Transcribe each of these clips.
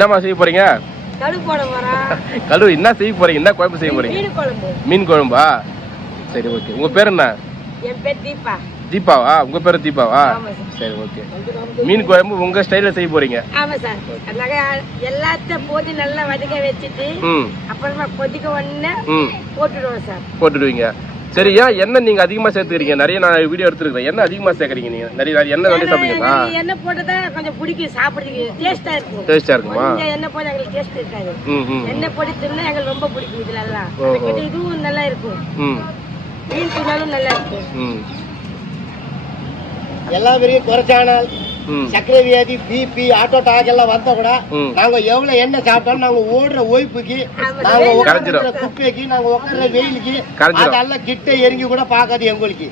என்னம்மா செய்ய போறீங்க? கடுகு போட போறோம் கழு என்ன செய்ய போறீங்க? என்ன குழம்பு செய்ய போறீங்க? மீன் குழம்பு. சரி ஓகே உங்க பேர் என்ன? என் பேர் தீபா. தீபாவா? உங்க பேர் தீபாவா? சார். ஓகே மீன் குழம்பு உங்க ஸ்டைல்ல செய்ய போறீங்க? ஆமா சார். எல்லாத்தையும் போட்டு நல்லா வதக்க வச்சுட்டு ம். அப்புறமா கொதிக்க ம். போட்டுடுவோம் சார். போட்டுடுவீங்க. சரி ஏன் எண்ணெய் நீங்க அதிகமா சேர்த்துக்கிறீங்க? நிறைய நான் வீடியோ எடுத்துருக்கேன் எண்ணெய் அதிகமா சேர்க்கறீங்க நீங்க. நிறைய நிறைய எண்ணெய் நிறைய சாப்பிடுவீங்களா? எண்ணெய் போட்டதா கொஞ்சம் பிடிக்கும். சாப்பிடுறதுக்கு டேஸ்டா இருக்கும். டேஸ்டா இருக்குமா? எண்ணெய் போட்டு எங்களுக்கு டேஸ்ட் இருக்காது. எண்ணெய் போட்டு தின்னா எங்களுக்கு ரொம்ப பிடிக்கும் இதுல எல்லாம் இதுவும் நல்லா இருக்கும். ம். மீன் தின்னாலும் நல்லா இருக்கும். ம். எல்லா பெரிய குறைச்சானால் சர்க்கரை வியாதி பிபி ஆட்டோ டாக் எல்லாம் வந்தா கூட. நாங்க எவ்வளவு எண்ணெய் சாப்பிட்டாலும் நாங்க ஓடுற ஒய்ப்புக்கு ஆமா, நாங்க. உட்கார்ந்துற குப்பைக்கு நாங்க உட்கார்ற வெயிலுக்கு. அதெல்லாம் கிட்ட இறங்கி கூட பார்க்காது எங்களுக்கு.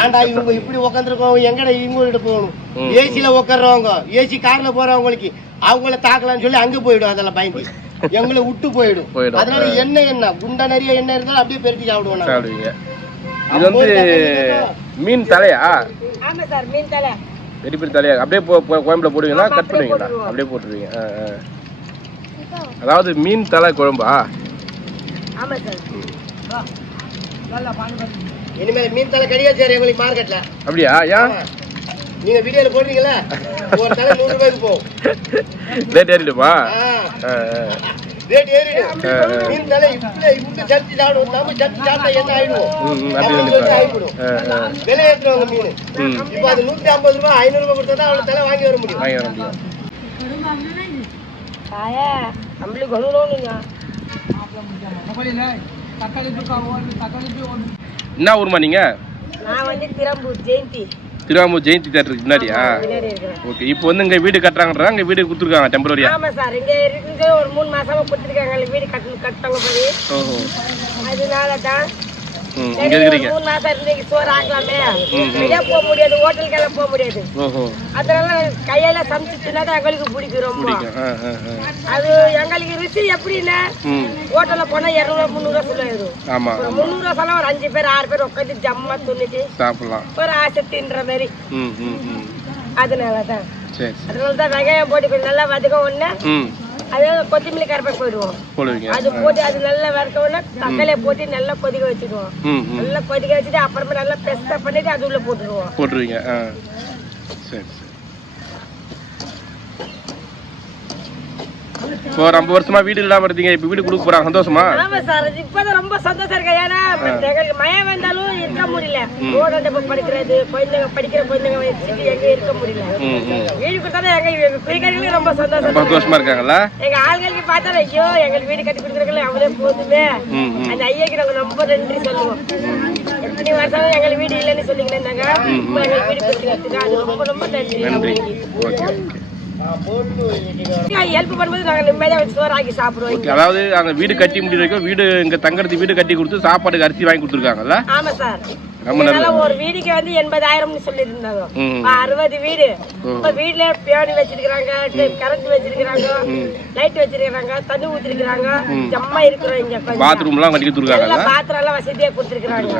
ஏன்டா இவங்க இப்படி உட்காந்துருக்கோம் எங்கடா இவங்க போகணும். ஏசில உட்கார்றவங்க ஏசி கார்ல போறவங்களுக்கு அவங்கள தாக்கலாம்னு சொல்லி அங்க போயிடும் அதெல்லாம் பயந்து. எங்களை விட்டு போயிடும். அதனால எண்ணெய் என்ன? குண்டா நிறைய எண்ணெய் இருந்தாலும் அப்படியே பெருக்கி சாப்பிடுவோம் இது வந்து மீன் தலையா? ஆமா சார் மீன் தலை. பெரிய பெரிய தலையா அப்படியே போ குழம்புல போடுவீங்களா? கட் அப்படியே பண்ணுவீங்களா. அப்படியே போட்டுருவீங்க. ஆ, ஆ. அதாவது மீன் தலை குழம்பா? ஆமா சார். இனிமேல் மீன் தலை கிடையாது சார் எங்களுக்கு மார்க்கெட்ல அப்படியா? ஏன்? நீங்க வீடியோல போடுறீங்களா? ஒரு தலை நூறு ரூபாய்க்கு போகும் ரேட் ஏறிடுமா. ரேட் ஏறிடும் ஆ, ஆ. மீன் தலை இப்படி இப்படி சட்டி சாப்பிடுவோம். நம்ம சட்டி சாப்பிட்டா என்ன ஆயிடுவோம். ஆயிடும். விலை ஏற்றுவாங்க மீன். இப்போ அது நூத்தி ஐம்பது ரூபாய் ஐநூறு ரூபாய் கொடுத்தா தான் அவளை தலை வாங்கி வர முடியும். வாங்கி வர முடியும். நம்மளுக்கு என்ன ஊர்மா நீங்க? நான் வந்து திரும்பூர் ஜெயந்தி. திருவாமூர் ஜெயந்தி தேட்டருக்கு முன்னாடியா? ஓகே இப்போ வந்து இங்க வீடு கட்டுறாங்கன்றாங்க இங்க வீடு கொடுத்துருக்காங்க டெம்பரரியா ஆமா சார் இங்க இருந்து ஒரு மூணு மாசமா கொடுத்துருக்காங்க. வீடு கட்டு கட்டவங்க போய் ஓஹோ. அதனால தான் இங்க ஒரு இருக்கிறீங்க. மூணு மாசம் இருந்து இங்க சோறு ஆக்கலாமே? ம். வெளியே போக முடியாது? ஹோட்டலுக்கெல்லாம் போக முடியாது. அதனால கையால சமைச்சுன்னா தான் எங்களுக்கு பிடிக்கும் ரொம்ப. அது எங்களுக்கு ருசி எப்படின்னா ஹோட்டல்ல போனா இரநூறுவா முந்நூறுவா சொல்லிடும் ஆமா. ஒரு முந்நூறுவா சொல்ல ஒரு அஞ்சு பேர் ஆறு பேர் உட்காந்து ஜம்மா துண்ணிட்டு சாப்பிடலாம். ஒரு ஆசை தின்ற மாதிரி. ம் ம் ம். அதனால தான் சரி சரி. அதனால தான் வெங்காயம் போட்டு கொஞ்சம் நல்லா வதக்க உடனே ம் அது கொத்தமல்லி கருப்பை போயிடுவோம் அது போட்டு அது நல்லா வறுக்க உடனே தக்காளியை போட்டு நல்லா கொதிக்க வச்சுடுவோம். நல்லா கொதிக்க வச்சுட்டு அப்புறமா நல்லா பெஸ்டா பண்ணிட்டு அது உள்ள போட்டுருவோம் போட்டுருவீங்க. சரி. இப்போ ஒரு ஐம்பது வருஷமா வீடு இல்லாம இருந்தீங்க இப்போ வீடு கொடுக்க போறாங்க சந்தோஷமா? ஆமா சார் இப்பதான் ரொம்ப சந்தோஷம் இருக்கு. ஏன்னா எங்களுக்கு மயம் வந்தாலும் இருக்க முடியல. இப்ப படிக்கிறது குழந்தைங்க படிக்கிற குழந்தைங்க வச்சுட்டு எங்க இருக்க முடியல. வீடு கொடுத்தா எங்க குடிக்கிறவங்களுக்கு ரொம்ப சந்தோஷம். ரொம்ப சந்தோஷமா இருக்காங்களா? எங்க ஆள்களுக்கு பார்த்தா ஐயோ எங்களுக்கு வீடு கட்டி கொடுக்குறவங்களே அவளே போதுமே. அந்த ஐயாக்கு நாங்க ரொம்ப நன்றி சொல்லுவோம். எத்தனை வருஷம் எங்களுக்கு வீடு இல்லைன்னு இப்ப எங்களுக்கு வீடு அது ரொம்ப ரொம்ப நன்றி. நன்றி. ஓகே. ஹெல்ப் பண்ணும்போது நாங்க நிம்மதியா வச்சு சோறு ஆக்கி சாப்பிடுவோம் ஓகே அதாவது அங்க வீடு கட்டி முடிய வரைக்கும் வீடு இங்க தங்கறதுக்கு வீடு கட்டி கொடுத்து சாப்பாடுக்கு அரிசி வாங்கி கொடுத்துருக்காங்கல்ல? சார். ஒரு வீடுக்கு வந்து எண்பதாயிரம்னு சொல்லியிருந்தாங்க. ம் இப்ப அறுபது வீடு. இப்ப வீட்டுல பியானி வச்சிருக்காங்க கரண்ட் வச்சிருக்காங்க லைட் வச்சிருக்காங்க தண்ணி ஊத்திருக்காங்க ஜம்மா இருக்கிறோம் இங்க கட்டி எல்லாம் பாத்திரம் எல்லாம் வசதியா கொடுத்துருக்காங்க.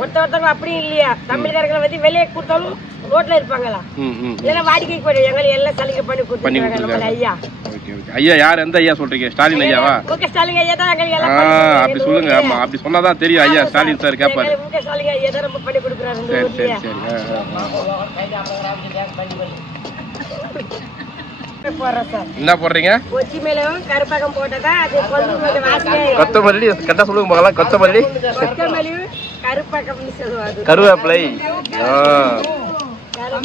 ஒருத்த ஒருத்தவங்க அப்படியும் இல்லையா. தமிழ்காரங்களை வந்து வெளியே கொடுத்தாலும் ரோட்ல இருப்பாங்களா? ம் ம் இல்லைன்னா வாடிக்கைக்கு போயிடும் எங்களை எல்லாம் சலுகை பண்ணி பண்ணி கொடுத்துருக்காங்க ஐயா. Okay okay. ஐயா யார் எந்த ஐயா சொல்றீங்க? ஸ்டாலின் ஐயாவா? ஸ்டாலின் ஐயா தான் அப்படி சொல்லுங்க. ஆமா அப்படி சொன்னாதான் தெரியும். ஐயா ஸ்டாலின் சார் கேட்பாரு எங்களுக்கு முக ஸ்டாலின் ஐயா தான் ரொம்ப பண்ணி கொடுக்குறாரு இந்த சரி சரி. சரி. என்ன போடுறீங்க? கொத்தமல்லி கரெக்டா சொல்லுங்க பார்க்கலாம் கொத்தமல்லி. கருவேப்பிலை. ஆ.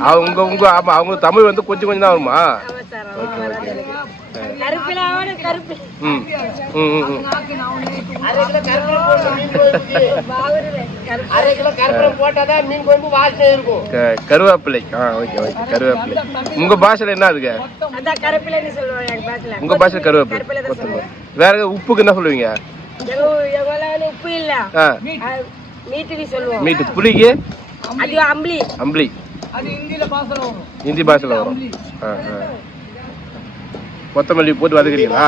அவங்க உங்க ஆமா அவங்க தமிழ் வந்து கொஞ்சம் கொஞ்சம் தான் வருமா? ம் ம் ம், கருவேப்பிலை. ஆ ஓகே ஓகே கருவேப்பிலை. உங்க பாஷையில என்ன அதுக்கு உங்க பாஷையில கருவேப்பிலை. கொத்தமல்லி. வேற உப்புக்கு என்ன சொல்லுவீங்க? உப்பு இல்ல. ஆ. அது மீட்டுக்கு சொல்லுவோம் மீட்டு. புளிக்கு? அது அம்பளி. அம்பளி. ஹிந்தி பாஷையில வரும். ஆ ஆ. கொத்தமல்லி போட்டு வதக்குறீங்களா?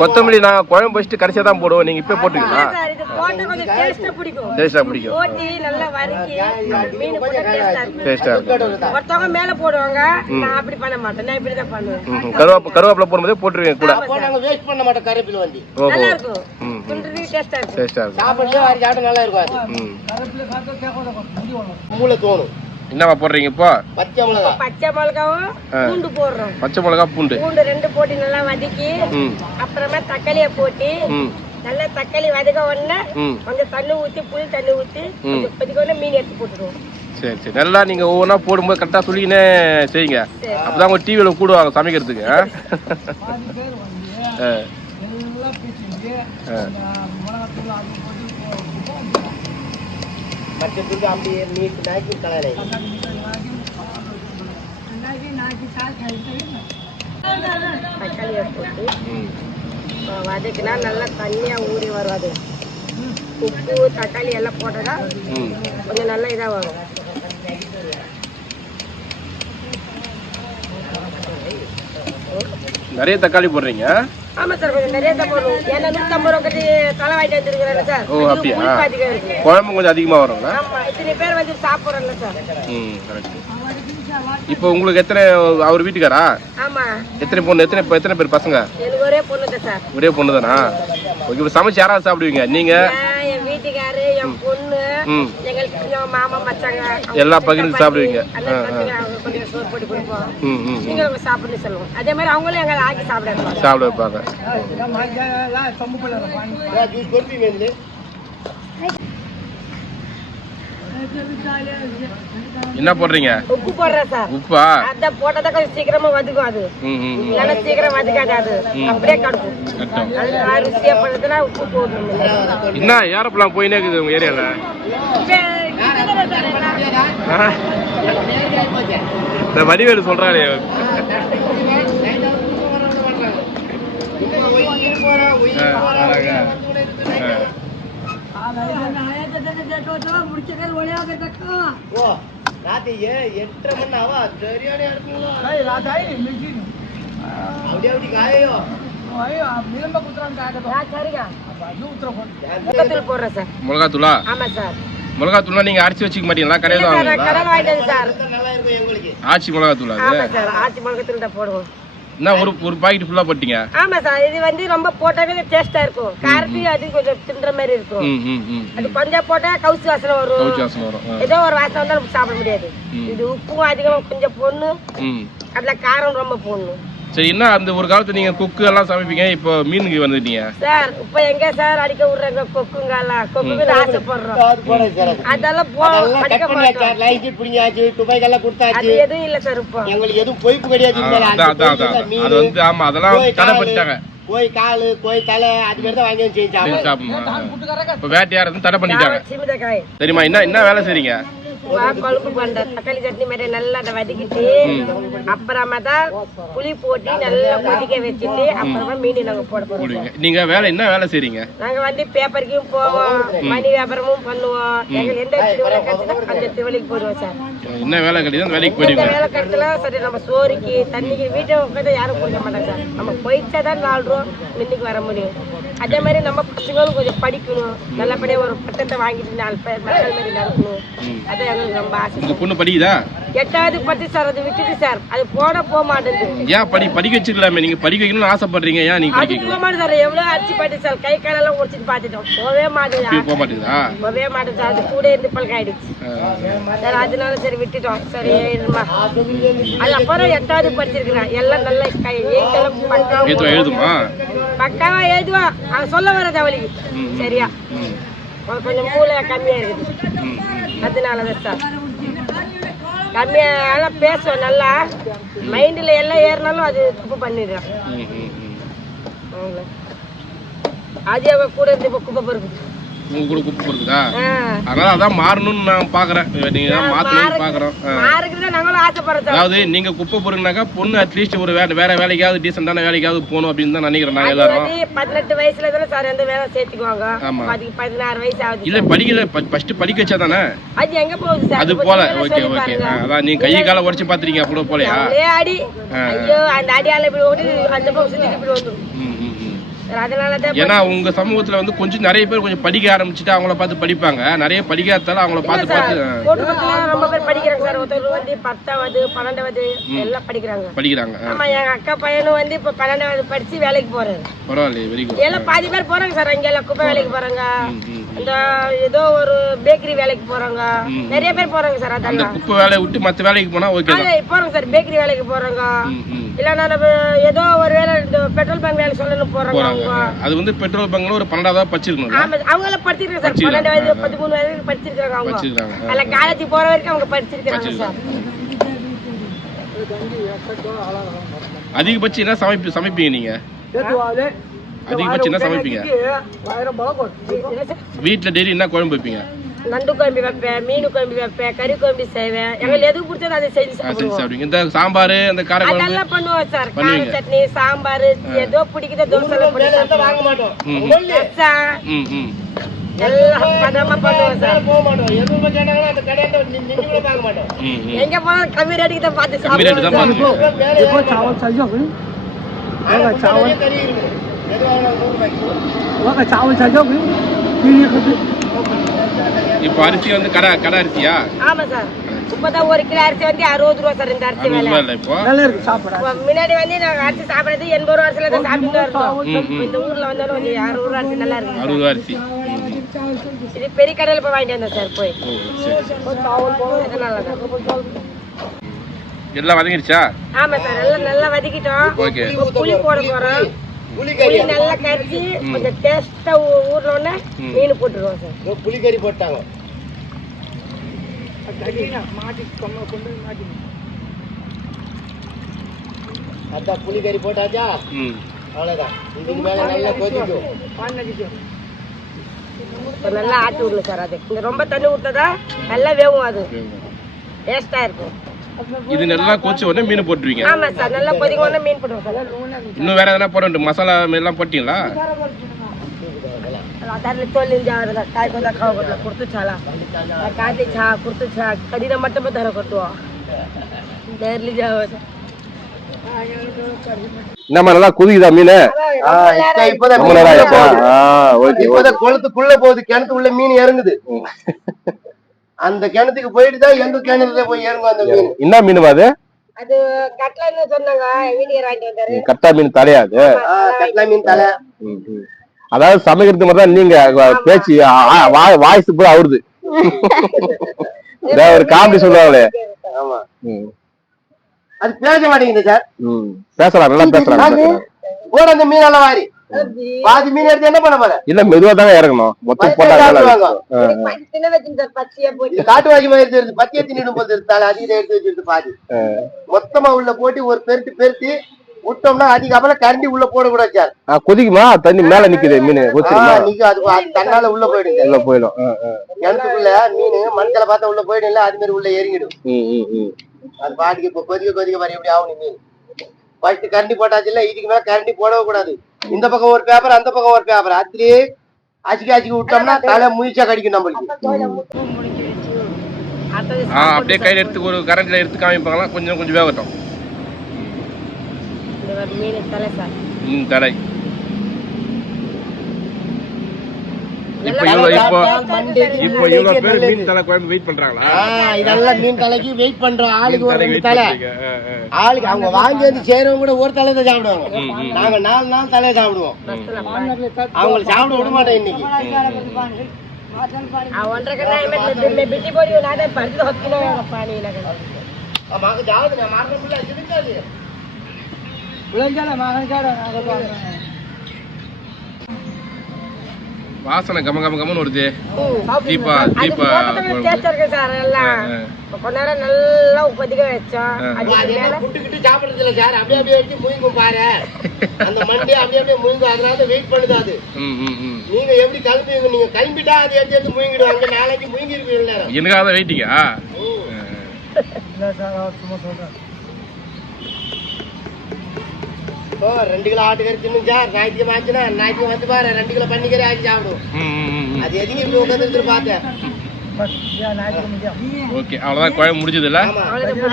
கொத்தமல்லி நான் குழம்பு வச்சுட்டு கடைசியா தான் போடுவோம். நீங்க இப்ப போட்டுக்கீங்களா? ஆமா சார் இது போட்டா கொஞ்சம் டேஸ்டா பிடிக்கும். டேஸ்டா பிடிக்கும். போட்டி நல்லா வதக்கி மீன் போட்டா டேஸ்டா இருக்கும். மேல போடுவாங்க நான் அப்படி பண்ண மாட்டேன். நான் இப்படிதான் பண்ணுவேன். ம் கருவேப்பிலை போடும்போதே போட்டுருவீங்க கூட. வேஸ்ட் பண்ண மாட்டோம் கருவேப்பிலை வந்து. ஓஹோ. ம் துண்டுறது டேஸ்டா இருக்கும். டேஸ்டா இருக்கும். சாப்பிடல வாரி சாப்பிட நல்லா இருக்கும் மூளை தோணும். என்னவா போடுறீங்க இப்போ? பச்சை மிளகா. பச்சை மிளகாவும். பூண்டு போடுறோம். பச்சை மிளகா பூண்டு. பூண்டு ரெண்டு போட்டு நல்லா வதக்கி ம். அப்புறமா தக்காளியை போட்டு நல்லா தக்காளி வதக்க உடனே ம். கொஞ்சம் தண்ணி ஊத்தி புளி தண்ணி ஊத்தி கொஞ்சம் உடனே மீன் எடுத்து போட்டுருவோம் சரி சரி. நல்லா நீங்க ஒவ்வொன்றா போடும்போது கரெக்டாக சொல்லிக்கினே செய்யுங்க. அப்பதான் உங்க டிவியில் கூடுவாங்க சமைக்கிறதுக்கு. ஆ? ஆ. ஆ. பச்சை துண்டு அப்படியே நீட்டு நாக்கி கலரை போட்டு வதக்கினா நல்லா தண்ணியா ஊறி வரும் அது உப்பு தக்காளி எல்லாம் போட்டதா கொஞ்சம் நல்லா இதா வரும் நிறைய தக்காளி போடுறீங்க ஆமா சார் கொஞ்சம் நிறைய தான் போடுவோம். ஏன்னா நூத்தம்பது ரூபா கட்டி தலை வாங்கிட்டு வந்துருக்கிறேன் சார். ஓ அப்படியா? அதிகம் குழம்பு கொஞ்சம் அதிகமாக வருங்களா ஆமா இத்தனை பேர் வந்து சாப்பிடுறோம்ல சார். ம் கரெக்ட் இப்போ உங்களுக்கு எத்தனை அவர் வீட்டுக்காரா? ஆமா. எத்தனை பொண்ணு எத்தனை எத்தனை பேர் பசங்க? ஒரே பொண்ணு தான் சார். ஒரே பொண்ணு தானா ஓகே இப்போ சமைச்சு யாராவது சாப்பிடுவீங்க? நீங்க? என் பொண்ணு எங்களுக்கு மாமா மச்சாங்க எல்லாம் பகிர்ந்து சாப்பிடுவீங்க. கொஞ்சம் சோறு போட்டு கொடுப்போம். ம் ம் நீங்க அவங்க சாப்பிட்டு சொல்லுவோம். அதே மாதிரி அவங்களும் எங்களை ஆக்கி சாப்பிட. சாப்பிட வைப்பாங்க. என்ன போடுறீங்க? உப்பு போடுறேன் சார். உப்பா? அதான் போட்டா கொஞ்சம் சீக்கிரமா வதக்கும் அது. ம் ம் ம். இல்லைன்னா சீக்கிரம் வதக்காது அது. அப்படியே கடுக்கும். கட்டம். அது நான் ருசியா பண்ணதுன்னா உப்பு போடணும் என்ன ஏரோப்ளான் போயினே இருக்குது உங்க ஏரியால. இந்த வடிவேலு சொல்றாரு. ஓ ராத்திரி ஏ- எட்டரை மணி ஆவா? சரியான இடத்துல அப்படி அப்படி காயோ ஆ, சரிங்க முக்கத்தூள் போடுறேன் சார். மிளகாத்தூளா? ஆமா சார். மிளகாத்தூள்லாம் நீங்க அரைச்சி வச்சுக்க மாட்டீங்களா கடையில வாங்குவீங்களா ஆச்சி மிளகாத்தூள் ஆச்சி மிளகத்தூள் போடுவோம். என்ன ஒரு ஒரு பாக்கெட் ஃபுல்லா போட்டீங்க? ஆமா சார் இது வந்து ரொம்ப போட்டாவே டேஸ்டா இருக்கும். காரத்தையும் அது கொஞ்சம் தின்ற மாதிரி இருக்கும். அது கொஞ்சம் போட்டா கவுச்சி வாசனை வரும். கவுச்சி வாசனை வரும். ஏதோ ஒரு வாசனை வந்தா நமக்கு சாப்பிட முடியாது. இது உப்பும் அதிகமா கொஞ்சம் போடணும். அதுல காரம் ரொம்ப போடணும். சரி என்ன அந்த ஒரு காலத்துல நீங்க குக்கு எல்லாம் சமைப்பீங்க? இப்போ மீனுக்கு வந்துட்டீங்க. சார் இப்ப எங்க சார் அடிக்க விடுறாங்க கொக்குங்க எல்லாம் கொக்குக்கு ஆசைப்படுறோம். அதெல்லாம் போ அதெல்லாம் அடிக்க மாட்டோம். ஷீட் பிடிங்காச்சு துபாய்க்கெல்லாம் அது கொடுத்தாச்சு எதுவும் இல்ல சார் இப்போ. எங்களுக்கு எதுவும் பொய்ப்பு கிடையாது. அதான் அது வந்து ஆமா அதெல்லாம் தடை பண்ணிட்டாங்க கோழி காலு கோழி தலை அது மாதிரி தான் வாங்கி வந்து செஞ்சு சாப்பிடணும் இப்போ வேட்டையாடுறது தடை பண்ணிட்டாங்க. சரிம்மா என்ன என்ன வேலை செய்றீங்க? குழம்பு பண்ற தக்காளி சட்னி மாதிரி நல்லா அதை வதக்கிட்டு அப்புறமா தான் புளி போட்டு நல்லா கொதிக்க வச்சுட்டு அப்புறமா மீன் நாங்க போட போடுவீங்க. நீங்க வேலை என்ன வேலை செய்றீங்க? நாங்க வந்து பேப்பருக்கும் போவோம் மணி வியாபாரமும் பண்ணுவோம். எங்களுக்கு எந்த திருவிழா கிடைச்சதோ அந்த திருவிழைக்கு போடுவோம் சார். என்ன வேலை கிடையாது வேலைக்கு போயிடுவீங்க வேலை கிடைச்சலாம் சரி நம்ம சோறுக்கு தண்ணிக்கு வீட்டை உட்காந்து யாரும் கொடுக்க மாட்டாங்க. சார் நம்ம போயிட்டா தான் நாலு ரூபா மின்னுக்கு வர முடியும். அதே மாதிரி நம்ம பசங்களும் கொஞ்சம் படிக்கணும். நல்லபடியா ஒரு பட்டத்தை வாங்கிட்டு நாலு பேர் மக்கள் மாதிரி நடக்கணும். அதான் எங்களுக்கு ரொம்ப ஆசை. பொண்ணு படிக்குதா? எட்டாவது பத்து சார் அது விட்டுட்டு சார். அது போட போக மாட்டேங்குது. ஏன் படி படிக்க வச்சுக்கலாமே நீங்க படிக்க வைக்கணும்னு ஆசைப்படுறீங்க. ஏன் நீங்க படிக்க போக மாட்டேது சார். எவ்வளவு அரிசி பாட்டு சார்? கை காலெல்லாம் உடிச்சிட்டு பார்த்துட்டோம் போகவே மாட்டேங்குது. போக மாட்டேங்குதா? போகவே மாட்டேங்குது சார். அது கூட இருந்து பழக்காயிடுச்சு சார் அதனால சரி விட்டுட்டோம். சரி அது அப்புறம் எட்டாவது படிச்சிருக்கிறேன். எல்லாம் நல்ல கை எயிட்டெல்லாம் பக்காவா எழுதுமா? பக்காவா எழுதுவா. அவன் சொல்ல வர்றது அவளுக்கு. சரியா? கொஞ்சம் மூளை கம்மியா இருக்குது. ம் ம். அதனால தான் சார். கம்மியாக பேசுவோம் நல்லா. மைண்டில் எல்லாம் ஏறினாலும் அது தப்பு பண்ணிடுறான் அது அவ கூட இருந்து இப்போ குப்பை பொறுக்குது உங்க கூட குப்பை பொறுக்குதா ஆ. அதனால அதான் மாறணும்னு நான் பாக்குறேன். நீங்க தான் மாத்தணும்னு பாக்குறோம். அதாவது நீங்க குப்பை பொறுக்குனாக்கா பொண்ணு அட்லீஸ்ட் ஒரு வேற வேற வேலைக்காவது டீசெண்டான வேலைக்காவது போகணும் அப்படின்னு தான் நினைக்கிறேன் நாங்க எல்லாரும். பதினெட்டு வயசுல தானே சார் வந்து வேலை சேர்த்துக்குவாங்க. ஆமா. பதினாறு வயசு ஆகுது இல்ல படிக்கல. ஃபர்ஸ்ட் படிக்க வச்சா தானே அது எங்க போகுது சார்? அது போல. Okay okay. அதான் நீங்க கை காலை உடச்சு பாத்துறீங்க அப்படி போலையா? அடி. ஐயோ அந்த அடியால இப்படி ஓடி அந்த பக்கம் சுத்திட்டு இப்படி வந்துடும் ஏன்னா உங்க சமூகத்துல வந்து கொஞ்சம் நிறைய பேர் கொஞ்சம் படிக்க ஆரம்பிச்சுட்டு அவங்கள பார்த்து படிப்பாங்க. நிறைய படிக்காதால அவங்கள பார்த்து பார்த்து ரொம்ப பேர் படிக்கிறாங்க சார். ஒருத்தர் வந்து பத்தாவது பன்னெண்டாவது எல்லாம் படிக்கிறாங்க. படிக்கிறாங்க ஆமா எங்க அக்கா பையனும் வந்து இப்ப பன்னெண்டாவது படிச்சு வேலைக்கு போறாரு. பரவாயில்லையே வெரி குட் எல்லாம் பாதி பேர் போறாங்க சார். அங்க எல்லாம் குப்பை வேலைக்கு போறாங்க. இந்த ஏதோ ஒரு பேக்கரி வேலைக்கு போறாங்க. நிறைய பேர் போறாங்க சார் அந்த அதெல்லாம். குப்பை வேலையை விட்டு மத்த வேலைக்கு போனா ஓகே போறாங்க சார் பேக்கரி வேலைக்கு போறாங்க. இல்லைன்னா நம்ம ஏதோ ஒரு வேலை இந்த பெட்ரோல் பங்க் வேலை சொல்லணும் போறாங்க அது வந்து பெட்ரோல் பங்க்ல ஒரு பன்னெண்டாவது படிச்சிருக்கணும் ஆமா அவங்க எல்லாம் படிச்சிருக்காங்க. சார் பன்னெண்டு வயது பதிமூணு வயது படிச்சிருக்காங்க அவங்க. வச்சிருக்காங்க அதுல காலேஜ் போற வரைக்கும் அவங்க படிச்சிருக்காங்க. சார். அதிகபட்சம் என்ன சமைப்பு சமைப்பீங்க நீங்க? அதிகபட்சம் என்ன சமைப்பீங்க? வீட்ல டெய்லி என்ன குழம்பு வைப்பீங்க? நண்டு குழம்பு வைப்பேன் மீன் குழம்பு வைப்பேன் கறி குழம்பு செய்வேன். எங்களுக்கு எது பிடிச்சதோ அதை செஞ்சு ஆ, சரி சாப்பிடுவோம். சாப்பிடுவீங்க. இந்த சாம்பார் அந்த கார குழம்பு அதெல்லாம் பண்ணுவோம் சார். கார. சட்னி சாம்பார் ஏதோ பிடிக்குதோ தோசை எல்லாம் போட்டு வாங்க. மாட்டோம். எங்க போனாலும் கம்மி ரேட்டுக்கு தான் பார்த்து சாப்பிடுவோம் சாவல் சாஜா இப்போ அரிசி வந்து கடை கடை அரிசியா? ஆமா சார். இப்போதான் ஒரு கிலோ அரிசி வந்து அறுபது ரூபா சார் இந்த அரிசி வேலை. நல்லா முன்னாடி வந்து நாங்கள் அரிசி சாப்பிட்றது எண்பது ரூபா அரிசியில் தான் சாப்பிட்டு இருக்கோம் இந்த ஊரில் வந்தாலும் வந்து அறுபது ரூபா அரிசி நல்லா இருக்கு. அறுபது அரிசி. இது பெரிய கடையில் போய் வாங்கிட்டு வந்தேன் சார் போய். எல்லாம் வதங்கிடுச்சா ஆமா சார் எல்லாம் நல்லா வதக்கிட்டோம். புளி போட போறோம். புளி கறி புளி நல்லா கரைச்சி கொஞ்சம் டேஸ்டா ம். மீன் போட்டுருவோம் சார். புளி கறி போட்டாங்க. அதான் புளி கறி போட்டாச்சா? ம். அவ்வளவுதான். இதுக்கு மேல நல்லா கொதிக்கும். நல்லா ஆட்டி விடணும் சார் அது. ரொம்ப தண்ணி விட்டதா நல்லா வேகும் அது. டேஸ்டா இருக்கும். இது நல்லா கொதிச்ச உடனே மீன் போட்டுருவீங்க ஆமா சார் நல்லா கொதிக்க உடனே மீன் போடுவோம் சார் இன்னும் வேற எதனா போட வேண்டும் மசாலா எல்லாம் போட்டீங்களா దాంట్లో తోలింది కాయ కొంత కావట్లేదు కుర్తు చాలా కాది చా కుర్తు చా కడిన మట్టమే ధర కొట్టు డైర్లీ జావ நம்ம நல்லா கொதிக்குதா மீன் ஆ, இப்ப- இப்பதான் ரொம்ப நேரம் ஆயிடுச்சா ஓகே இப்பதான் குளத்துக்குள்ள போகுது கிணத்துக்குள்ள மீன் இறங்குது அந்த கிணத்துக்கு போயிட்டு தான் எங்க கிணத்துல போய் இறங்கும் அந்த மீன். என்ன மீன் அது? அது கட்லன்னு சொன்னாங்க வீடியோ வாங்கிட்டு வந்தாரு. கட்டா மீன் தலையாது கட்லா மீன் தலை. அதாவது சமைக்கிறது மாதிரி தான் நீங்க பேச்சு வாய்ஸ் பூரா அவருது ஒரு காமெடி சொல்லுவாங்களே ஆமா. ம், அது பேச மாட்டேங்குது சார். ம். பேசலாம் நல்லா பேசலாம். போட அந்த மீனெல்லாம் வாரி. பாதி மீன் எடுத்து என்ன பண்ண போற? இல்ல மெதுவா தாங்க இறங்கணும். மொத்தம் போட்டா. சார் இது காட்டுவாசி மாதிரி எடுத்து பத்திய தின்னுடும் போது இருந்தாலும் அதிகம் எடுத்து வச்சிருக்கு பாதி. மொத்தமா உள்ள போட்டு ஒரு பெருட்டு பெருட்டு விட்டோம்னா அதிக அப்புறம் கரண்டி உள்ள போடக்கூடாது சார் ஆ, கொதிக்குமா? தண்ணி மேல நிக்குது மீன் கொதிக்குமா நீங்க அது தன்னால உள்ள போயிடுங்க. உள்ள போயிடும். கிணத்துக்குள்ள மீன் மண்களை பார்த்தா உள்ள போயிடும் இல்ல அது மாதிரி உள்ள இறங்கிடும் ம், ம், ம். அது பாட்டுக்கு இப்ப கொதிக்க கொதிக்க வர எப்படி ஆகணும் மீன். ஃபர்ஸ்ட் கரண்டி போட்டாச்சு இல்ல இதுக்கு மேல கரண்டி போடவே கூடாது. இந்த பக்கம் ஒரு பேப்பர் அந்த பக்கம் ஒரு பேப்பர் அதுலயே அசிக்க அசிக்க விட்டோம்னா தலை முயற்சியா கடிக்கும் நம்மளுக்கு. ஆ அப்படியே கையில எடுத்து ஒரு கரண்ட்ல எடுத்து காமிப்பாங்களா? கொஞ்சம் கொஞ்சம் வேகட்டும். மீன் தலை சார் ம் தலை இப்போ நல்லா இவ்வளவு இப்போ மண்டைக்கு இப்போ இவ்வளவு பேர் மீன் தலை குழம்பு வெயிட் பண்றாங்களா ஆ, இதெல்லாம் மீன் தலைக்கு வெயிட் பண்றோம் ஆளுக்கு மீன் ஒரு தலை ரெண்டு வெயிட் தலை பண்றீங்க ஆ, ஆ. ஆளுக்கு அவங்க வாங்கி வந்து செய்யறவங்க கூட ஒரு தலை தான் சாப்பிடுவாங்க ம், ம். நாங்க நாலு நாள் தலையை சாப்பிடுவோம் அவங்களை சாப்பிட விட மாட்டோம் இன்னைக்கு ఆ ఒంటరికన్నా ఏమైతే బిడ్డి పొడి నాదే పరిస్థితి వస్తున్నా పానీ నాకు మాకు வாசனை கம கம கமன்னு வருது. தீபா தீபா சார் கொஞ்ச நேரம் நல்லா கொதிக்க வச்சோம். புட்டுக்கிட்டு சாப்பிடுறது இல்ல சார் அப்படியே அப்படியே எடுத்து முயங்கும் பாரு. அந்த மண்டி அப்படியே அப்படியே முயங்கும் அதனால வெயிட் பண்ணுது அது. நீங்க எப்படி கிளம்புவீங்க நீங்க கிளம்பிட்டா அதை எடுத்து எடுத்து முயங்கிடும் அங்க நாளைக்கு முயங்கி இருப்பீங்க நேரம் எனக்காக தான் வெயிட்டிங்கா ஓ ரெண்டு கிலோ ஆட்டுக்கறி தின்னு சார் ஞாயிற்றுக்கிழமை ஆச்சுன்னா ஞாயிற்றுக்கிழமை வந்து பாரு ரெண்டு கிலோ பன்னிக்கறி ஆக்கி சாப்பிடுவோம் அது எதுக்கு இப்படி உட்காந்து பார்த்தேன் ஓகே அவ்வளோதான் குழம்பு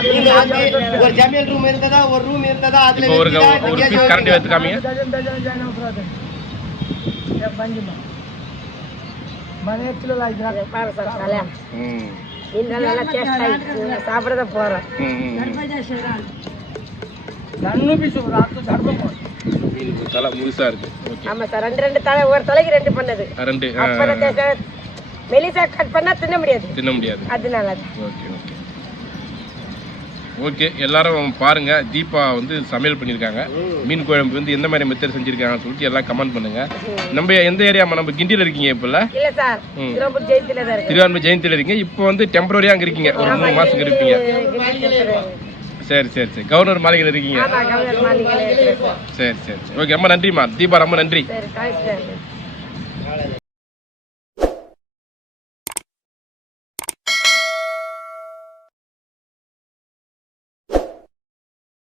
நீங்க வந்து ஒரு சமையல் ரூம் இருந்ததா ஒரு ரூம் இருந்ததா அதுல இப்போ ஒரு வச்சுதான் ஒரு நீங்க பீஸ் கரண்டி எடுத்து காமிங்க அது பாரு தலை முழுசா இருக்கு ஆமா சார் ரெண்டு ரெண்டு தலை ஒரு தலைக்கு ரெண்டு பண்ணது. ரெண்டு மெலிசா கட் பண்ணா தின்ன முடியாது. தின்ன முடியாது. அதனால. Okay okay. ஓகே எல்லாரும் பாருங்க. தீபா வந்து சமையல் பண்ணியிருக்காங்க. மீன் குழம்பு வந்து எந்த மாதிரி மெத்தட் செஞ்சிருக்காங்கன்னு சொல்லிட்டு எல்லாம் கமெண்ட் பண்ணுங்க. நம்ம எந்த ஏரியாமா நம்ம கிண்டியில் இருக்கீங்க இப்போல்ல இல்ல சார் ம். திரும்ப ஜெயித்துல தான் இருக்கு திருவாரூர் ஜெயந்தியில் இருக்கீங்க. இப்போ வந்து டெம்பரரியாக அங்கே இருக்கீங்க. ஒரு மூணு மாதத்துக்கு இருப்பீங்க சரி சரி சரி. கவர்னர் மாளிகையில் இருக்கீங்க. சார். சரி சரி. ஓகே ரொம்ப நன்றிம்மா. தீபா ரொம்ப நன்றி.